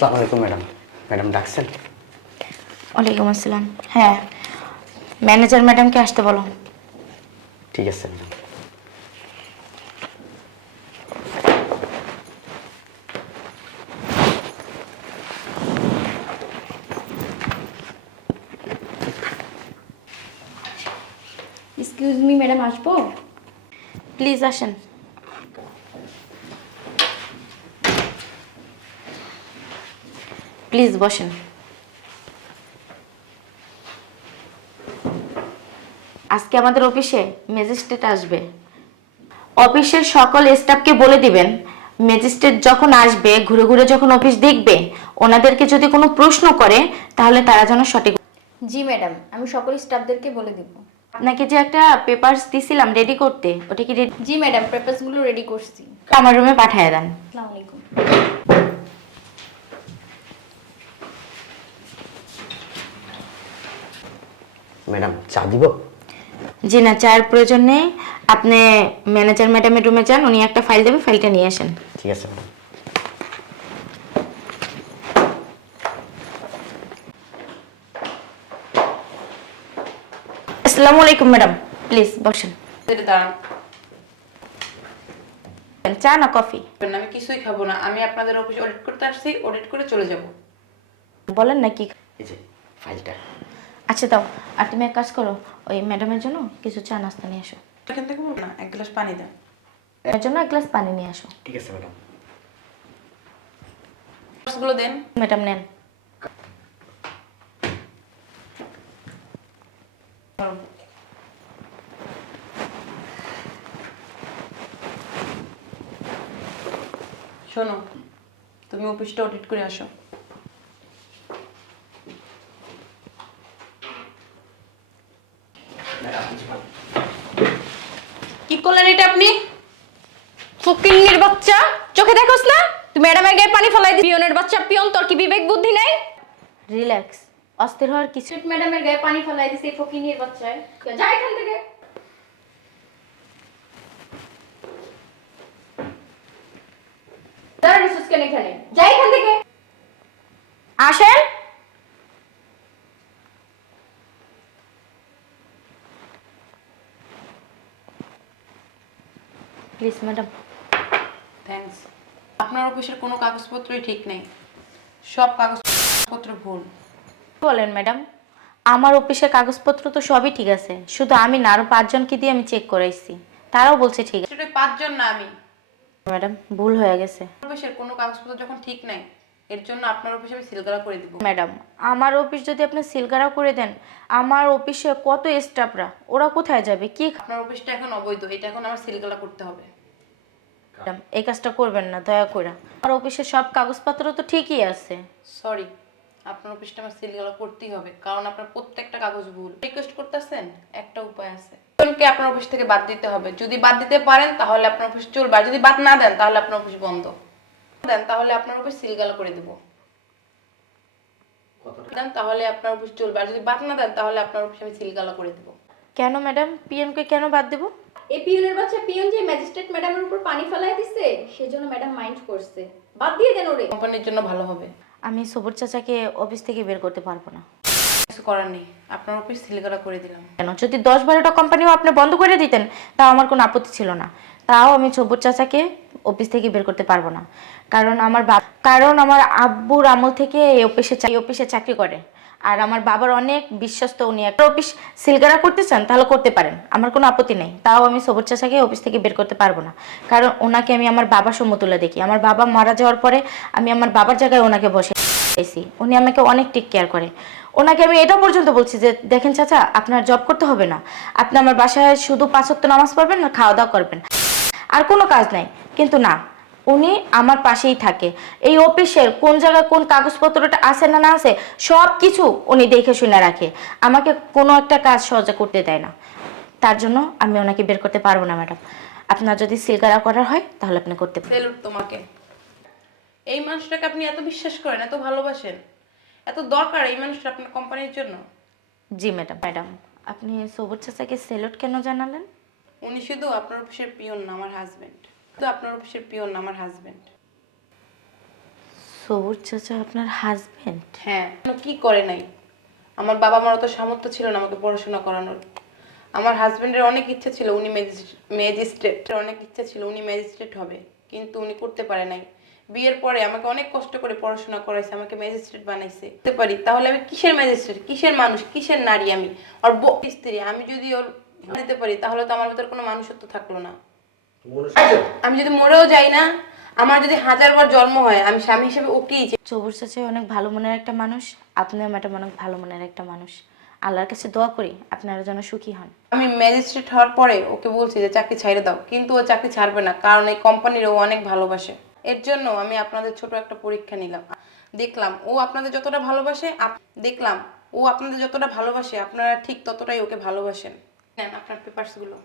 আসসালামু আলাইকুম madam. Madam ডাকছেন? ওয়ালাইকুম আসসালাম। হ্যাঁ ম্যানেজার ম্যাডামকে আসতে বলো। ঠিক আছে ম্যাডাম। এক্সকিউজ মি ম্যাডাম আসব? প্লিজ আসেন। প্লিজ বসেন। আজকে আমাদের অফিসে ম্যাজিস্ট্রেট আসবে। অফিসের সকল স্টাফকে বলে দিবেন ম্যাজিস্ট্রেট যখন আসবে ঘুরে ঘুরে যখন অফিস দেখবে ওনাদেরকে যদি কোনো প্রশ্ন করে তাহলে তারা যেন সঠিক জি ম্যাডাম আমি সকল স্টাফদেরকে বলে দিব। আপনাকে যে একটা পেপারস দিছিলাম রেডি করতে ওটা কি ready- জি ম্যাডাম পেপারসগুলো রেডি করছি। আমার রুমে পাঠিয়ে দেন। আসসালামু আলাইকুম। ম্যাডাম চা দিব? জি না চায়ের প্রয়োজন নেই। আপনি ম্যানেজার ম্যাডামের রুমে যান উনি একটা ফাইল দেবে ফাইলটা নিয়ে আসেন। ঠিক আছে আসসালামু আলাইকুম ম্যাডাম। প্লিজ বসেন। চা না কফি? আমি কিছুই খাব না। আমি আপনাদের অফিসে অডিট করতে আসছি অডিট করে চলে যাব। বলেন না কি এই যে ফাইলটা। আচ্ছা দাও। আর তুমি এক কাজ করো। ওই ম্যাডামের জন্য কিছু চা নাস্তা নিয়ে আসো এখান থেকে বলব না? এক গ্লাস পানি দেন এর জন্য এক গ্লাস পানি নিয়ে আসো ঠিক আছে ম্যাডাম। গুলো দেন। ম্যাডাম নেন। শোনো তুমি অফিসটা অডিট করে আসো। করলেন এটা আপনি? ফকিন্নির বাচ্চা। চোখে দেখোস না? তুই ম্যাডামের গায়ে পানি ফেলাই দিবি পিয়নের বাচ্চা পিয়ন তোর কি বিবেক বুদ্ধি নাই? রিল্যাক্স অস্থির হওয়ার কিছু ম্যাডামের গায়ে পানি ফেলাই দিছে ফকিন্নির বাচ্চায়। যা এখান থেকে। দাঁড়া রিসুস কেন এখানে? যা এখান থেকে। আসেন। প্লিজ ম্যাডাম থ্যাঙ্কস আপনার অফিসের কোনো কাগজপত্রই ঠিক নেই। সব কাগজপত্র ভুল। বলেন ম্যাডাম আমার অফিসের কাগজপত্র তো সবই ঠিক আছে। শুধু আমি না আরও পাঁচজনকে দিয়ে আমি চেক করাইছি। তারাও বলছে ঠিক আছে। সেটা পাঁচজন না আমি। ম্যাডাম ভুল হয়ে গেছে। অফিসের কোনো কাগজপত্র যখন ঠিক নাই এর জন্য আপনার অফিসে আমি সিলগালা করে দিব। ম্যাডাম আমার অফিস যদি আপনি সিলগারা করে দেন আমার অফিসে কত স্টাফরা ওরা কোথায় যাবে? কি আপনার অফিসটা এখন অবৈধ এটা এখন আমার সিলগালা করতে হবে। ম্যাডাম এই কাজটা করবেন না দয়া করে। আমার অফিসের সব কাগজপত্র তো ঠিকই আছে। সরি আপনার অফিসটা আমার সিলগালা করতেই হবে কারণ আপনার প্রত্যেকটা কাগজ ভুল। রিকোয়েস্ট করতেছেন? একটা উপায় আছে। একজনকে আপনার অফিস থেকে বাদ দিতে হবে। যদি বাদ দিতে পারেন তাহলে আপনার অফিস চলবে। আর যদি বাদ না দেন তাহলে আপনার অফিস বন্ধ। দেন তাহলে আপনার অফিস সিলগালা করে দেবো। দেন তাহলে আপনার অফিস চলবে। আর যদি বাদ না দেন তাহলে আপনার অফিস আমি সিলগালা করে দেবো। কেন ম্যাডাম? পিএমকে কেন বাদ দেবো? এই পিয়নের বাচ্চা পিয়ন যে ম্যাজিস্ট্রেট ম্যাডামের উপর পানি ফেলাই দিছে সেজন্য ম্যাডাম মাইন্ড করছে। বাদ দিয়ে দেন ওরে। কোম্পানির জন্য ভালো হবে। আমি সবুর চাচাকে অফিস থেকে বের করতে পারব না। কিছু করার নেই। আপনার অফিস সিলগালা করে দিলাম। কেন? যদি দশ বারোটা কোম্পানিও আপনি বন্ধ করে দিতেন তাও আমার কোনো আপত্তি ছিল না। তাও আমি সবুর চাচাকে অফিস থেকে বের করতে পারব না। কারণ আমার বাপ, কারণ আমার আব্বুর আমল থেকে এই অফিসে এই অফিসে চাকরি করে। আর আমার বাবার অনেক বিশ্বস্ত, উনি একটা অফিস সিলগারা করতে চান, তাহলে করতে পারেন। আমার কোনো আপত্তি নেই। তাও আমি সবুর চাচাকে অফিস থেকে বের করতে পারব না। কারণ ওনাকে আমি আমার বাবার সমতুল্য দেখি। আমার বাবা মারা যাওয়ার পরে আমি আমার বাবার জায়গায় ওনাকে বসে এসি উনি আমাকে অনেক টেক কেয়ার করে। ওনাকে আমি এটা পর্যন্ত বলছি যে, দেখেন চাচা, আপনার জব করতে হবে না। আপনি আমার বাসায় শুধু পাঁচত্ব নামাজ পড়বেন না খাওয়া দাওয়া করবেন। আর কোনো কাজ নাই। কিন্তু না উনি আমার পাশেই থাকে। এই অফিসের কোন জায়গায় কোন কাগজপত্রটা আছে না না আছে সব কিছু উনি দেখে শুনে রাখে। আমাকে কোনো একটা কাজ সহজে করতে দেয় না। তার জন্য আমি ওনাকে বের করতে পারব না ম্যাডাম। আপনার যদি সিলগারা করার হয় তাহলে আপনি করতে পারেন। সেলুট তোমাকে। এই মানুষটাকে আপনি এত বিশ্বাস করেন এত ভালোবাসেন। এত দরকার এই মানুষটা আপনার কোম্পানির জন্য? জি ম্যাডাম। ম্যাডাম আপনি সবুজ চাচাকে সেলুট কেন জানালেন? উনি শুধু আপনার অফিসের পিয়ন না আমার হাজবেন্ড শুধু আপনার অফিসের পিয়ন না আমার হাজবেন্ড সবুর চাচা আপনার হাজবেন্ড হ্যাঁ। কি করে নাই? আমার বাবা মার তো সামর্থ্য ছিল না আমাকে পড়াশোনা করানোর। আমার হাজবেন্ডের অনেক ইচ্ছা ছিল উনি ম্যাজিস্ট্রেট অনেক ইচ্ছা ছিল উনি ম্যাজিস্ট্রেট হবে কিন্তু উনি করতে পারে নাই। বিয়ের পরে আমাকে অনেক কষ্ট করে পড়াশোনা করাইছে আমাকে ম্যাজিস্ট্রেট বানাইছে। করতে পারি তাহলে আমি কিসের ম্যাজিস্ট্রেট কিসের মানুষ? কিসের নারী আমি? আর স্ত্রী আমি যদি ওর দিতে পারি তাহলে তো আমার ভিতর কোনো মানুষত্ব থাকল না। আমি যদি মরেও যাই না আমার যদি হাজার বার জন্ম হয় আমি স্বামী হিসেবে ওকেই চাই। সবুর চাচা অনেক ভালো মনের একটা মানুষ আপনিও ম্যাডাম অনেক ভালো মনের একটা মানুষ। আল্লাহর কাছে দোয়া করি আপনারা যেন সুখী হন। আমি ম্যাজিস্ট্রেট হওয়ার পরে ওকে বলছি যে চাকরি ছাইড়ে দাও কিন্তু ও চাকরি ছাড়বে না কারণ এই কোম্পানির ও অনেক ভালোবাসে। এর জন্য আমি আপনাদের ছোট একটা পরীক্ষা নিলাম। দেখলাম ও আপনাদের যতটা ভালোবাসে দেখলাম ও আপনাদের যতটা ভালোবাসে আপনারা ঠিক ততটাই ওকে ভালোবাসেন। নেন আপনার পেপারসগুলো